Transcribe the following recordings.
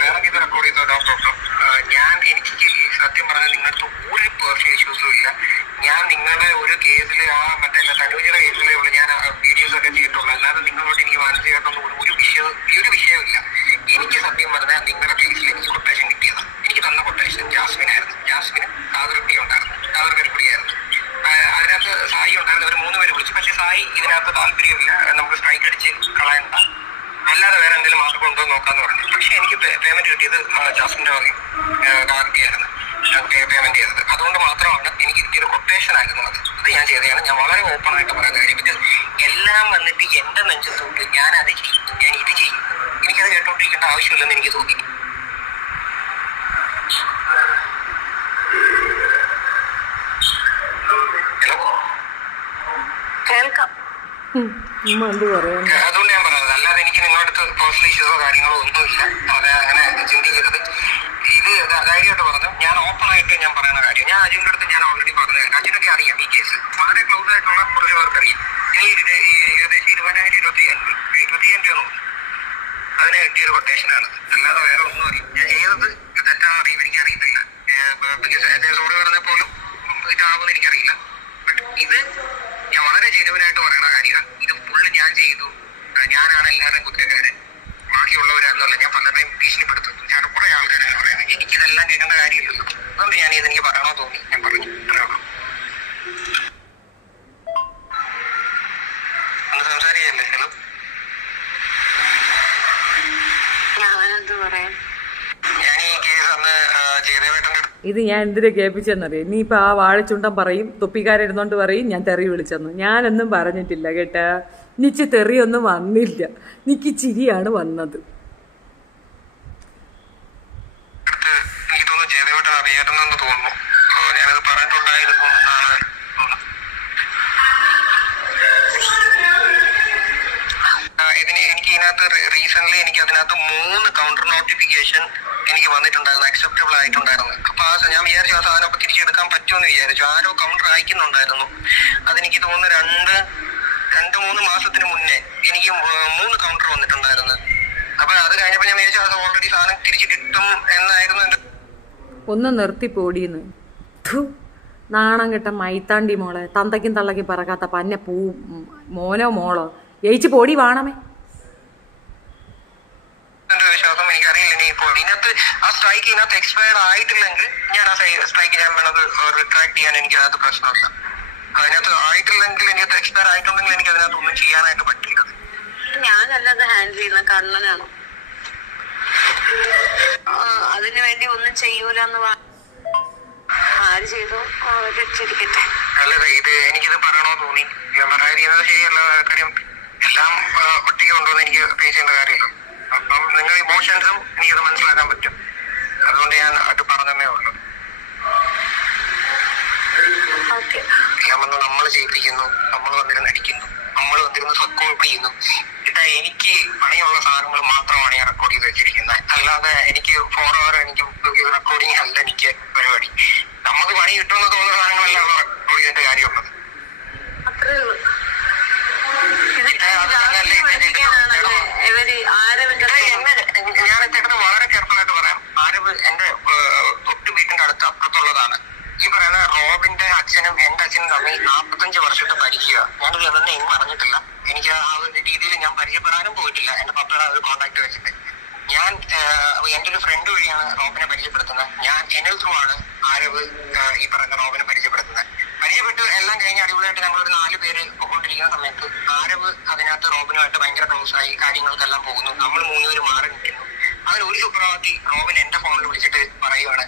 വേണമെങ്കിൽ ഇത് റെക്കോർഡ് ചെയ്തോ, നോ പ്രോബ്ലം. എനിക്ക് സത്യം പറഞ്ഞാൽ നിങ്ങൾക്ക് ഒരു പേഴ്സണൽ ഇഷ്യൂസും ഇല്ല. ഞാൻ നിങ്ങളുടെ ഒരു കേസിൽ മറ്റേ തനുജയുടെ കേസിലേ ഉള്ളൂ ഞാൻ വീഡിയോസ് ഒക്കെ ചെയ്തിട്ടുള്ളൂ. അല്ലാതെ നിങ്ങളോട് എനിക്ക് മാനസികമായിട്ടൊന്നും ഒരു വിഷയമില്ല. എനിക്ക് സത്യം പറഞ്ഞാൽ നിങ്ങളുടെ കേസിൽ എനിക്ക് കൊട്ടേഷൻ കിട്ടിയതാണ്. എനിക്ക് തന്ന കൊട്ടേഷൻ ജാസ്മിനായിരുന്നു. ജാസ്മിന് കാതൃപ്തി ഉണ്ടായിരുന്നു, കാതൃകരിപ്പിടിയായിരുന്നു. അതിനകത്ത് സായി ഉണ്ടായിരുന്നു. ഒരു 3 പേര് വിളിച്ചു. പക്ഷെ സായി ഇതിനകത്ത് താല്പര്യമില്ല, നമുക്ക് സ്ട്രൈക്ക് അടിച്ച് കളയണ്ട, അല്ലാതെ വേറെ എന്തെങ്കിലും മാർഗം ഉണ്ടോ നോക്കാന്ന് പറഞ്ഞു. പക്ഷെ എനിക്ക് പേയ്മെന്റ് കിട്ടിയത് ജാസ്മിന്റെ വകയും കാർത്തിയായിരുന്നു പേയ്മെന്റ് ചെയ്തത്. അതുകൊണ്ട് മാത്രമാണ് എനിക്ക് കിട്ടിയൊരു കൊട്ടേഷൻ ആയിരുന്നു അത് ഞാൻ ചെയ്തതാണ്. ഞാൻ വളരെ ഓപ്പൺ ആയിട്ട് പറയുന്ന കാര്യം. ബിക്കോസ് എല്ലാം വന്നിട്ട് എന്റെ നെഞ്ചത്തോട്ട് ഞാൻ അത് ചെയ്യും, ഞാൻ ഇത് ചെയ്യും, എനിക്കത് കേട്ടോണ്ടിരിക്കേണ്ട ആവശ്യമില്ലെന്ന് എനിക്ക് തോന്നി. അതുകൊണ്ട് ഞാൻ പറയുന്നത്, അല്ലാതെ എനിക്ക് നിങ്ങളുടെ അടുത്ത് പേഴ്സണൽ ഇഷ്യൂസോ കാര്യങ്ങളോ ഒന്നുമില്ല. അത് അങ്ങനെ ചിന്തിക്കരുത്. ഇത് ധൈര്യമായിട്ട് പറഞ്ഞു. ഞാൻ ഓപ്പൺ ആയിട്ട് ഞാൻ പറയുന്ന കാര്യം. ഞാൻ അജുവിന്റെ അടുത്ത് ഞാൻ ഓൾറെഡി പറഞ്ഞു. അജുനൊക്കെ അറിയാം ഈ കേസ്, വളരെ ക്ലോസ് ആയിട്ടുള്ള കുറച്ച് പേർക്ക് അറിയാം. ഏകദേശം 20,000-25,000 രൂപ അതിന് കിട്ടിയൊരു കൊട്ടേഷനാണ്, അല്ലാതെ വേറെ ഒന്നും അറിയാം. ഞാൻ ചെയ്തത് തെറ്റാണെന്ന് അറിയും, എനിക്കറിയത്തില്ല. സോറി പറഞ്ഞാൽ പോലും ഇതാവുമെന്ന് എനിക്കറിയില്ല. ബട്ട് ഇത് ഞാൻ വളരെ ജെനുവിനായിട്ട് പറയുന്ന കാര്യമാണ്. ഇത് ഫുള്ള് ഞാൻ ചെയ്തു, ഞാനാണ് എല്ലാവരുടെയും കുറ്റക്കാരൻ, ബാക്കിയുള്ളവരാണെന്നല്ല. ഞാൻ പലരുടെയും ഭീഷണിപ്പെടുത്തും. ഞാൻ കുറെ ആൾക്കാരാണ് പറയുന്നത്. എനിക്കിതെല്ലാം കേൾക്കേണ്ട കാര്യമില്ലല്ലോ. അതുകൊണ്ട് ഞാൻ ഇതെനിക്ക് പറയണോ തോന്നി ഞാൻ പറഞ്ഞു. ഒന്ന് സംസാരിക്കല്ലേ? ഹലോ, ഞാൻ ഈ കേസ് അന്ന് ജയദേവേട്ടൻ്റെ ഇത് ഞാൻ എന്തിനാ കേൾപ്പിച്ചെന്നറിയാം. ഇനിയിപ്പോൾ ആ വാഴച്ചുണ്ടൻ പറയും, തൊപ്പിക്കാരിരുന്നോണ്ട് പറയും ഞാൻ തെറി വിളിച്ചെന്ന്. ഞാനൊന്നും പറഞ്ഞിട്ടില്ല കേട്ടാ. നിച്ച് തെറിയൊന്നും വന്നില്ല, എനിക്ക് ചിരിയാണ് വന്നത്. എനിക്ക് തോന്നുന്നു ജയദേവേട്ടൻ അറിയാറുണ്ടെന്ന് തോന്നുന്നു. ഞാനത് പറഞ്ഞിട്ടുണ്ടായിരുന്നു എന്നാണ് തോന്നുന്നത്. എനിക്ക് ഇതിനകത്ത് റീസെന്റ് എനിക്ക് അതിനകത്ത് 3 കൗണ്ടർ നോട്ടിഫിക്കേഷൻ എനിക്ക് വന്നിട്ടുണ്ടായിരുന്നു, അക്സെപ്റ്റബിൾ ആയിട്ടുണ്ടായിരുന്നു. അപ്പൊ ഞാൻ വിചാരിച്ചു ആ സാധനം തിരിച്ചെടുക്കാൻ പറ്റുമെന്ന് വിചാരിച്ചു. ആരോ കൗണ്ടർ അയക്കുന്നുണ്ടായിരുന്നു. അതെനിക്ക് തോന്നുന്നു 2-3 മാസത്തിന് മുന്നേ എനിക്ക് 3 കൗണ്ടർ വന്നിട്ടുണ്ടായിരുന്നു. അപ്പൊ അത് കഴിഞ്ഞപ്പോ ഞാൻ വിചാരിച്ചു അത് ഓൾറെഡി സാധനം തിരിച്ചു കിട്ടും എന്നായിരുന്നു എന്റെ. ഒന്ന് നിർത്തിപ്പോടിയെന്ന് നാണം കെട്ട മൈത്താണ്ടി മോളെ, തന്തയ്ക്കും തള്ളയ്ക്കും പറക്കാത്ത പന്നെ പൂ മോനോ മോളോ ജയിച്ച് പോടി വാണമേ. വിശ്വാസം എനിക്കറിയില്ല. ഇനി ഇപ്പോൾ ഇതിനകത്ത് ആ സ്ട്രൈക്ക് ഇതിനകത്ത് എക്സ്പയർഡ് ആയിട്ടില്ലെങ്കിൽ ഞാൻ ആ സ്ട്രൈക്ക് ഞാൻ വേണത് റിട്രാക്ട് ചെയ്യാൻ എനിക്ക് അതിനകത്ത് പ്രശ്നമില്ല. അതിനകത്ത് ആയിട്ടില്ലെങ്കിൽ എനിക്കത് എക്സ്പയർ ആയിട്ടുണ്ടെങ്കിൽ എനിക്ക് അതിനകത്ത് ഒന്നും ചെയ്യാനായിട്ട് പറ്റില്ല. ഞാനല്ലത് ഹാൻഡിൽ ചെയ്യുന്ന കണ്ണനാണ്. അതിനു വേണ്ടി ഒന്നും ചെയ്യൂലെന്ന് ആര് ചെയ്തു രക്ഷിരിക്കട്ടെ. അല്ലതെ ഇത് എനിക്കിത് പറയണോ തോന്നി. ഞാൻ പറയാതിരിക്കുന്നത് ശരിയല്ല. കാര്യം എല്ലാം ഒറ്റയ്ക്ക് കൊണ്ടുവന്ന് എനിക്ക് ഫേസ് ചെയ്യേണ്ട കാര്യമല്ലോ. അപ്പം നിങ്ങൾ ഇമോഷൻസും എനിക്കത് മനസ്സിലാക്കാൻ പറ്റും. അതുകൊണ്ട് ഞാൻ അത് പറഞ്ഞതേ ഉള്ളൂ. എല്ലാം വന്ന് നമ്മൾ ചെയ്യിപ്പിക്കുന്നു, നമ്മൾ വന്നിരുന്ന് അടിക്കുന്നു, നമ്മൾ വന്നിരുന്ന് റെക്കോർഡ് ചെയ്യുന്നു. ഇതാ എനിക്ക് പണിയുള്ള സാധനങ്ങൾ മാത്രമാണ് ഞാൻ റെക്കോർഡ് ചെയ്ത് വെച്ചിരിക്കുന്നത്. അല്ലാതെ എനിക്ക് 4 hour എനിക്ക് റെക്കോർഡിങ് അല്ല എനിക്ക് പരിപാടി. നമുക്ക് പണി കിട്ടുമെന്ന് തോന്നുന്ന സാധനങ്ങളെല്ലാം റെക്കോർഡ് ചെയ്തിട്ട് കാര്യമുള്ളത്. ഞാൻ ചേട്ടന് വളരെ കെയർഫുൾ ആയിട്ട് പറയാം. ആരവ് എന്റെ തൊട്ട് വീട്ടിന്റെ അടുത്ത് അപ്പുറത്തുള്ളതാണ്. ഈ പറയുന്ന റോബിന്റെ അച്ഛനും എന്റെ അച്ഛനും തമ്മിൽ 45 വർഷത്തെ പരിചയമാണ്. ഞാനത് എവിടെ എങ്ങും പറഞ്ഞിട്ടില്ല. എനിക്ക് ആ ഒരു രീതിയിൽ ഞാൻ പരിചയപ്പെടാനും പോയിട്ടില്ല. എന്റെ പപ്പയുടെ ഒരു കോൺടാക്ട് വെച്ചിട്ട് ഞാൻ എന്റെ ഒരു ഫ്രണ്ട് വഴിയാണ് റോബിനെ പരിചയപ്പെടുത്തുന്നത്. ഞാൻ എന്നൽ ത്രൂ ആണ് ആരവ് ഈ പറയുന്ന റോബിനെ പരിചയപ്പെടുത്തുന്നത്. പരിചയപ്പെട്ട് എല്ലാം കഴിഞ്ഞ് അടിപൊളിയായിട്ട് ഞങ്ങളൊരു 4 പേര് പോയിക്കൊണ്ടിരിക്കുന്ന സമയത്ത് ആരവ് അതിനകത്ത് റോബിനുമായിട്ട് ഭയങ്കര ക്ലോസ് ആയി. കാര്യങ്ങൾക്കെല്ലാം പോകുന്നു. നമ്മൾ 3 പേര് മാറി നിൽക്കുന്നു. അതിന് ഒരു സുപ്രഭാതി റോബിൻ എന്റെ ഫോണിൽ വിളിച്ചിട്ട് പറയുവാണ്,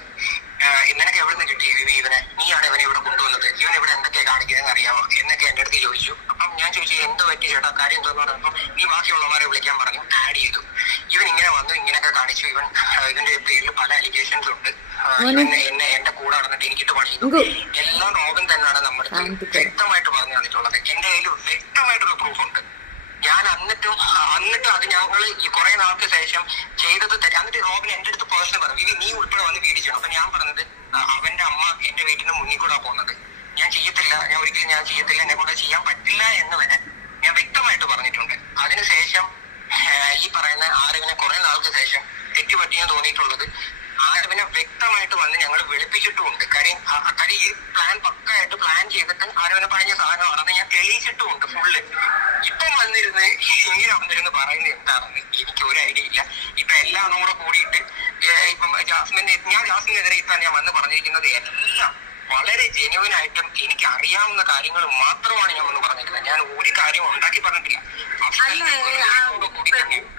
നിനക്ക് എവിടെ നിന്ന് കിട്ടി ഇവനെ, നീയാണ് ഇവനെ ഇവിടെ കൊണ്ടുവന്നത്, ഇവൻ ഇവിടെ എന്തൊക്കെയാ കാണിക്കുന്നതെന്ന് അറിയാമോ എന്നൊക്കെ എന്റെ അടുത്ത് ചോദിച്ചു. അപ്പം ഞാൻ ചോദിച്ചു എന്ത് പറ്റി ചേട്ടാ, കാര്യം എന്താന്ന് പറഞ്ഞപ്പോൾ നീ ബാക്കിയുള്ളവരെ വിളിക്കാൻ പറഞ്ഞു, ആഡ് ചെയ്തു. ഇവൻ ഇങ്ങനെ വന്നു, ഇങ്ങനെയൊക്കെ കാണിച്ചു, ഇവന്റെ പേരിൽ പല അലിഗേഷൻസ് ഉണ്ട്, എന്റെ കൂടെ നടന്നിട്ട് എനിക്കിട്ട് പണിയുന്നു, എല്ലാം റോബിൻ തന്നെയാണ് നമ്മുടെ വ്യക്തമായിട്ട് പറഞ്ഞു തന്നിട്ടുള്ളത്. എന്റെ കയ്യിൽ വ്യക്തമായിട്ടൊരു പ്രൂഫ് ഉണ്ട്. ഞാൻ എന്നിട്ട് അത് ഞങ്ങൾ ഈ കുറെ നാൾക്ക് ശേഷം ചെയ്തത് എന്നിട്ട് റോബിൻ എന്റെ അടുത്ത് പേഴ്സണൽ പറഞ്ഞു, നീ ഉൾപ്പെടെ വന്ന് വീട് ചെയ്യണം. അപ്പൊ ഞാൻ പറഞ്ഞത് അവന്റെ അമ്മ എന്റെ വീട്ടിന് മുന്നിൽ കൂടെ പോകുന്നത്, ഞാൻ ചെയ്യത്തില്ല, ഞാൻ ഒരിക്കലും ഞാൻ ചെയ്യത്തില്ല, എന്നെ കൊണ്ട് ചെയ്യാൻ പറ്റില്ല എന്ന് വരെ ഞാൻ വ്യക്തമായിട്ട് പറഞ്ഞിട്ടുണ്ട്. പറയുന്ന ആരവിനെ കുറെ നാൾക്ക് ശേഷം തെറ്റുപറ്റിയെന്ന് തോന്നിയിട്ടുള്ളത് ആരവിനെ വ്യക്തമായിട്ട് വന്ന് ഞങ്ങൾ വെളുപ്പിച്ചിട്ടുമുണ്ട്. കാര്യം ഈ പ്ലാൻ പക്കായിട്ട് പ്ലാൻ ചെയ്തിട്ട് ആരവിനെ പറഞ്ഞ സാധനമാണെന്ന് ഞാൻ തെളിയിച്ചിട്ടുമുണ്ട് ഫുള്ള്. ഇപ്പം വന്നിരുന്ന് ഇങ്ങനെ വന്നിരുന്ന് പറയുന്നത് എന്താണെന്ന് എനിക്ക് ഒരു ഐഡിയ ഇല്ല. ഇപ്പൊ എല്ലാം കൂടെ കൂടിയിട്ട് ഇപ്പം ജാസ്മിനെതിരെ ഇപ്പൊ ഞാൻ വന്ന് പറഞ്ഞിരിക്കുന്നത് എല്ലാം വളരെ ജെന്യുവൻ ആയിട്ടും എനിക്ക് അറിയാവുന്ന കാര്യങ്ങൾ മാത്രമാണ് ഞാൻ വന്ന് പറഞ്ഞിരിക്കുന്നത്. ഞാൻ ഒരു കാര്യം ഉണ്ടാക്കി പറഞ്ഞിട്ടില്ല.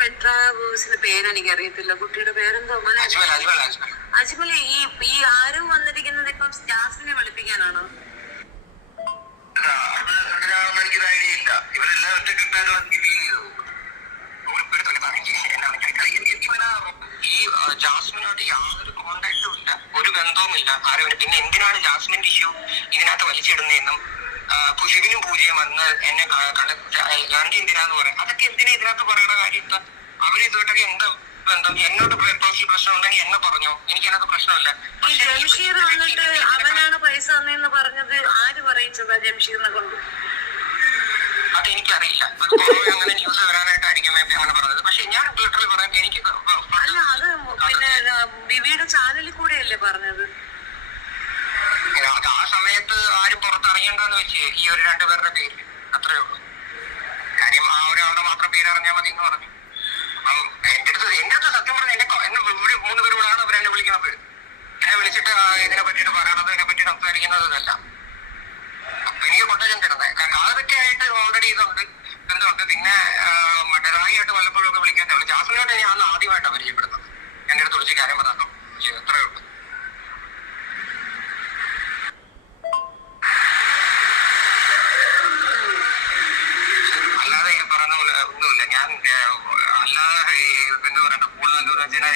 പെട്രാബൂസിന്റെ പേരെനിക്ക് അറിയത്തില്ല. കുട്ടിയുടെ പേരെന്തോ അജ്മൽ. ഈ ആരും വന്നിരിക്കുന്നത് ഇപ്പം ജാസ്മിനെ വെളുപ്പിക്കാനാണോ? എനിക്കൊരു ഐഡിയ ഇല്ല. ഇവരെല്ലാം ഒറ്റ കിട്ടാനോ എനിക്ക് ഫീൽ ചെയ്തു. ഈ ജാസ്മിനോട് യാതൊരു കോണ്ടാക്റ്റും ഇല്ല, ഒരു ബന്ധവുമില്ല ആരും. പിന്നെ എന്തിനാണ് ജാസ്മിന്റെ ഇഷ്യൂ ഇതിനകത്ത് വലിച്ചിടുന്നതെന്നും ശിവനും പൂജയും വന്ന് എന്നെ ഗാന്ധി എന്തിനാന്ന് പറയാം. അതൊക്കെ എന്തിനാ ഇതിനകത്ത് പറയണ കാര്യം? അവര് ഇതുമായിട്ടൊക്കെ എന്താ ബന്ധം? എന്നോട് പേഴ്സണൽ പ്രശ്നം ഉണ്ടെങ്കിൽ എന്നെ പറഞ്ഞോ, എനിക്ക് അതിനകത്ത് പ്രശ്നമില്ല. ജംഷീർ വന്നിട്ട് അവനാണ് പൈസ തന്നെന്ന് പറഞ്ഞത് ആര് പറയിച്ചതാ ജംഷീറിനെ കൊണ്ട്? അതെനിക്കറിയില്ല. അത് അങ്ങനെ ന്യൂസ് വരാനായിട്ടായിരിക്കും അങ്ങനെ പറഞ്ഞത്. പക്ഷെ ഞാൻ ലിറ്ററലി പറയാം, എനിക്ക് അല്ല അത് പിന്നെ ബിബിയുടെ ചാനലിൽ കൂടെയല്ലേ പറഞ്ഞത്? ആ സമയത്ത് ആരും പുറത്തറിയണ്ടെന്ന് വെച്ച് ഈ ഒരു രണ്ടുപേരുടെ പേര് അത്രേ ഉള്ളൂ. കാര്യം ആ ഒരാളുടെ മാത്രം പേര് അറിഞ്ഞാൽ മതി എന്ന് പറഞ്ഞു. അപ്പം എന്റെ അടുത്ത് സത്യം പറഞ്ഞ എന്നെ ഇവിടെ 3 പേരോടാണ് അവരെന്നെ വിളിക്കുന്നത്. എന്നെ വിളിച്ചിട്ട് ഇതിനെ പറ്റിയിട്ട് പറയണത്, ഇതിനെ പറ്റി സംസാരിക്കുന്നത് ഇതല്ല. എനിക്ക് കൊട്ടേഷൻ തരുന്നത്. കാരണം അതൊക്കെയായിട്ട് ഓൾറെഡി ഇതുണ്ട്, ബന്ധമുണ്ട്. പിന്നെ മറ്റേതായിട്ട് വല്ലപ്പോഴും ഒക്കെ വിളിക്കാൻ ജാസ്മിനോട്ട് ഞാൻ ആദ്യമായിട്ടാണ് പരിചയപ്പെടുന്നത്. എന്റെ അടുത്ത് വിളിച്ച് കാര്യം പറഞ്ഞു, എത്രയേ ഉള്ളൂ. അല്ലാതെ പറഞ്ഞ പോലെ ഒന്നുമില്ല. ഞാൻ അല്ലാതെ എന്താ പറയണ്ട കൂടുതൽ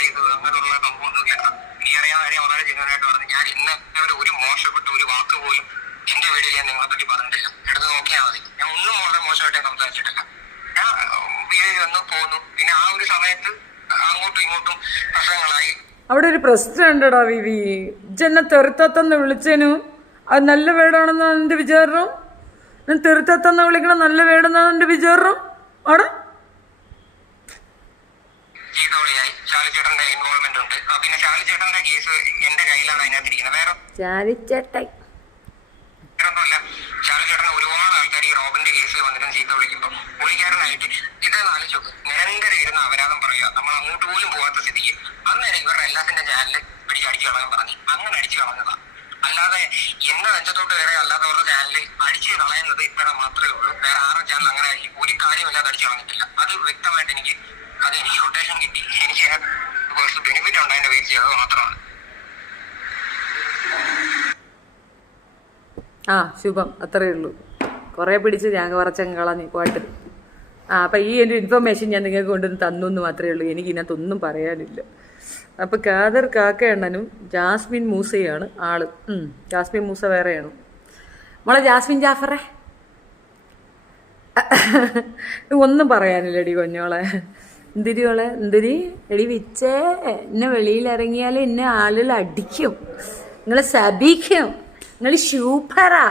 ഇത് അങ്ങനെയുള്ള സംഭവമൊന്നുമില്ല. നീ അറിയാൻ കാര്യം വളരെ ജനുവനായിട്ട് പറഞ്ഞു. ഞാൻ ഇന്ന് ഒരു മോശപ്പെട്ട ഒരു വാക്ക് പോലും എന്റെ വീഡിയോയിൽ ഞാൻ നിങ്ങളെ പറ്റി പറഞ്ഞിട്ടില്ല. എടുത്ത് നോക്കിയാൽ മതി. ഞാൻ ഒന്നും വളരെ മോശമായിട്ട് സംസാരിച്ചിട്ടില്ല. ഞാൻ വീഡിയോയിൽ വന്ന് പോന്നു. പിന്നെ ആ ഒരു സമയത്ത് അങ്ങോട്ടും ഇങ്ങോട്ടും പ്രശ്നങ്ങളായി. അവിടെ ഒരു പ്രശ്നം ഉണ്ടടാ വിവി. ഇജ്ജെന്നെ തെറുത്തന്ന് വിളിച്ചേനു, അത് നല്ല വേടാണെന്നാണ് എന്റെ വിചാരം. ഞാൻ തെറുത്തന്ന് വിളിക്കണ നല്ല വേടെന്നാണ് എന്റെ വിചാരം. അവിടെ ചീത്തോളിയായി. ചാലിച്ചേട്ടന്റെ ഇൻവോൾവ്മെന്റ് ഉണ്ട്. പിന്നെ ചാലിച്ചേട്ടന്റെ കേസ് എന്റെ കയ്യിലാണ് അതിനകത്തിരിക്കുന്നത്. വേറെ ചാലിച്ചേട്ടൻ ഒന്നുമില്ല. ചാലിച്ചേട്ടന് ഒരുപാട് ആൾക്കാർ ഈ റോബിന്റെ കേസിൽ വന്നിട്ടും ചീത്ത വിളിക്കുമ്പോൾ പുള്ളിക്കാരനായിട്ട് ഇതെന്ന് ആലോചിച്ചു നിരന്തരം ഇരുന്ന് അപരാധം പറയുക. നമ്മൾ അങ്ങോട്ട് പോലും പോകാത്ത സ്ഥിതിക്ക് അന്നേരം ഇവരുടെ എല്ലാത്തിന്റെ ചാനലിൽ പിടിച്ചടിച്ചു കളയാൻ പറഞ്ഞു. അങ്ങനെ അടിച്ചു കളഞ്ഞതാ. അല്ലാതെ എന്റെ നെഞ്ചത്തോട്ട് വേറെ അല്ലാത്തവരുടെ ചാനലിൽ അടിച്ചു കളയുന്നത് ഇപ്പഴ മാത്രമേ ഉള്ളൂ. വേറെ ആരുടെ ചാനൽ അങ്ങനെ ഒരു കാര്യമില്ലാതെ അടിച്ചു കളഞ്ഞിട്ടില്ല. അത് വ്യക്തമായിട്ട് എനിക്ക് കൊട്ടേഷൻ കിട്ടി. എനിക്ക് പേഴ്സണൽ ബെനിഫിറ്റ് ഉണ്ടായതിന്റെ വെയിറ്റ് ചെയ്തത് മാത്രമാണ്. ആ ശുഭം, അത്രയേ ഉള്ളൂ. കുറേ പിടിച്ച് ഞാൻ കുറച്ചങ്ങ് കളഞ്ഞു പാട്ട്. അപ്പം ഈ ഒരു ഇൻഫർമേഷൻ ഞാൻ നിങ്ങൾക്ക് കൊണ്ടുവന്ന് തന്നു എന്ന് മാത്രമേ ഉള്ളൂ. എനിക്ക് ഇതിനകത്തൊന്നും പറയാനില്ല. അപ്പം ഖാദർ കാക്കയണ്ണനും ജാസ്മിൻ മൂസയാണ് ആള്. ജാസ്മിൻ മൂസ വേറെയാണ്. മോളെ ജാസ്മിൻ ജാഫറെ ഒന്നും പറയാനില്ലടി കൊഞ്ഞോളെ. എന്തിരിയോളെ എന്തിരി എടി വിച്ചേ, എന്നെ വെളിയിലിറങ്ങിയാൽ എന്നെ ആളുകൾ അടിക്കും, നിങ്ങൾ ശപിക്കും, നിങ്ങൾ സൂപ്പറാ,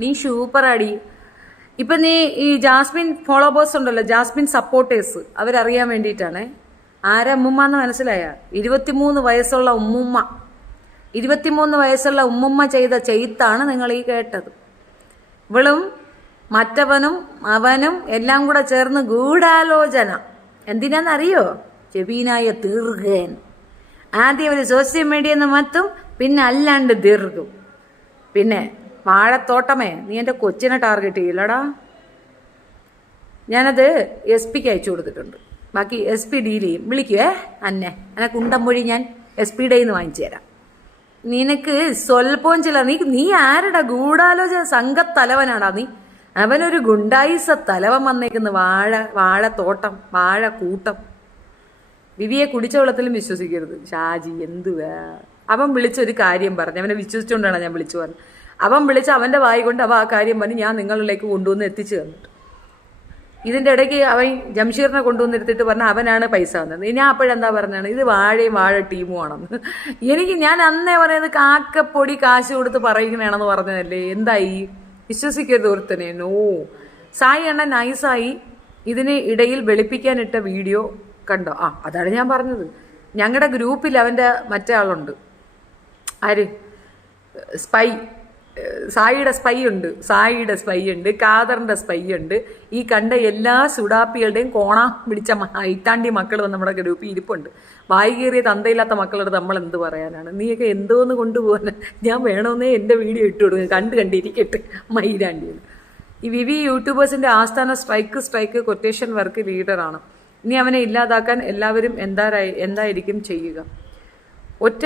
നീ സൂപ്പറാടി. ഇപ്പം നീ ഈ ജാസ്മിൻ ഫോളോവേഴ്സ് ഉണ്ടല്ലോ, ജാസ്മിൻ സപ്പോർട്ടേഴ്സ്, അവരറിയാൻ വേണ്ടിയിട്ടാണേ. ആരാ ഉമ്മുമ്മ എന്ന് മനസ്സിലായ? 23 വയസ്സുള്ള ഉമ്മുമ്മ. 23 വയസ്സുള്ള ഉമ്മുമ്മ ചെയ്ത ചെയ്ത്താണ് നിങ്ങൾ ഈ കേട്ടത്. ഇവളും മറ്റവനും അവനും എല്ലാം കൂടെ ചേർന്ന് ഗൂഢാലോചന. എന്തിനാന്നറിയോ? ചെബീനായ തീർക്കാൻ. ആദ്യം അവർ സോഷ്യൽ മീഡിയയിൽ നിന്ന് മറ്റും, പിന്നെ അല്ലാണ്ട് തീർക്കും. പിന്നെ വാഴത്തോട്ടമേ, നീ എൻ്റെ കൊച്ചിനെ ടാർഗറ്റ് ചെയ്യില്ലടാ. ഞാനത് SP അയച്ചു കൊടുത്തിട്ടുണ്ട്. ബാക്കി SP ഡീൽ ചെയ്യും. വിളിക്കുവേ അന്നെ കുണ്ടംമൊഴി ഞാൻ SP ഡേയിൽ നിന്ന് വാങ്ങിച്ചു തരാം. നിനക്ക് സ്വൽപ്പവും ചില നീ ആരുടെ ഗൂഢാലോചന സംഘത്തലവനാടാ നീ. അവനൊരു ഗുണ്ടായിസ തലവൻ വന്നേക്കുന്ന വാഴത്തോട്ടം, വാഴക്കൂട്ടം. വിവിയെ കുടിച്ച വെള്ളത്തിലും വിശ്വസിക്കരുത്. ഷാജി എന്തുവാ? അവൻ വിളിച്ചൊരു കാര്യം പറഞ്ഞു, അവനെ വിശ്വസിച്ചുകൊണ്ടാണ് ഞാൻ വിളിച്ചു പറഞ്ഞത്. അവൻ വിളിച്ച് അവൻ്റെ വായി കൊണ്ട് അവൻ ആ കാര്യം പറഞ്ഞ് ഞാൻ നിങ്ങളിലേക്ക് കൊണ്ടുവന്ന് എത്തിച്ചു തന്നിട്ട്. ഇതിൻ്റെ ഇടയ്ക്ക് അവൻ ജംഷീറിനെ കൊണ്ടുവന്നിരുത്തിട്ട് പറഞ്ഞ അവനാണ് പൈസ വന്നത്. ഞാൻ അപ്പോഴെന്താ പറഞ്ഞാണ് ഇത് വാഴയും വാഴ ടീമും ആണെന്ന്. ഞാൻ അന്നേ പറയുന്നത് കാക്കപ്പൊടി കാശ് കൊടുത്ത് പറയുകയാണെന്ന് പറഞ്ഞതല്ലേ. എന്തായി? വിശ്വസിക്കരുത് ഒരുത്തനെ. നോ. സായി അണ്ണൻ നൈസായി ഇതിന് ഇടയിൽ വെളുപ്പിക്കാനിട്ട വീഡിയോ കണ്ടോ? അതാണ് ഞാൻ പറഞ്ഞത്. ഞങ്ങളുടെ ഗ്രൂപ്പിൽ അവൻ്റെ മറ്റേ ആളുണ്ട്, ആര്, സ്പൈ, സായിയുടെ സ്പൈ ഉണ്ട്, കാദറിന്റെ സ്പൈ ഉണ്ട്. ഈ കണ്ട എല്ലാ സുഡാപ്പികളുടെയും പിടിച്ച ഇത്താണ്ടി മക്കൾ നമ്മുടെ ഗ്രൂപ്പിൽ ഇരിപ്പുണ്ട്. വായി കയറിയ തന്തയില്ലാത്ത മക്കളോട് നമ്മൾ എന്ത് പറയാനാണ്? നീയൊക്കെ എന്തോന്ന് കൊണ്ടുപോകാൻ? ഞാൻ വേണമെന്നേ എൻ്റെ വീഡിയോ ഇട്ട് കൊടുക്കും, കണ്ടിരിക്കട്ടെ മൈരാണ്ടിയാണ്. ഈ വിവി യൂട്യൂബേഴ്സിന്റെ ആസ്ഥാന സ്ട്രൈക്ക് കൊട്ടേഷൻ വർക്ക് ലീഡറാണ്. ഇനി അവനെ ഇല്ലാതാക്കാൻ എല്ലാവരും എന്തായിരിക്കും ചെയ്യുക? ഒറ്റ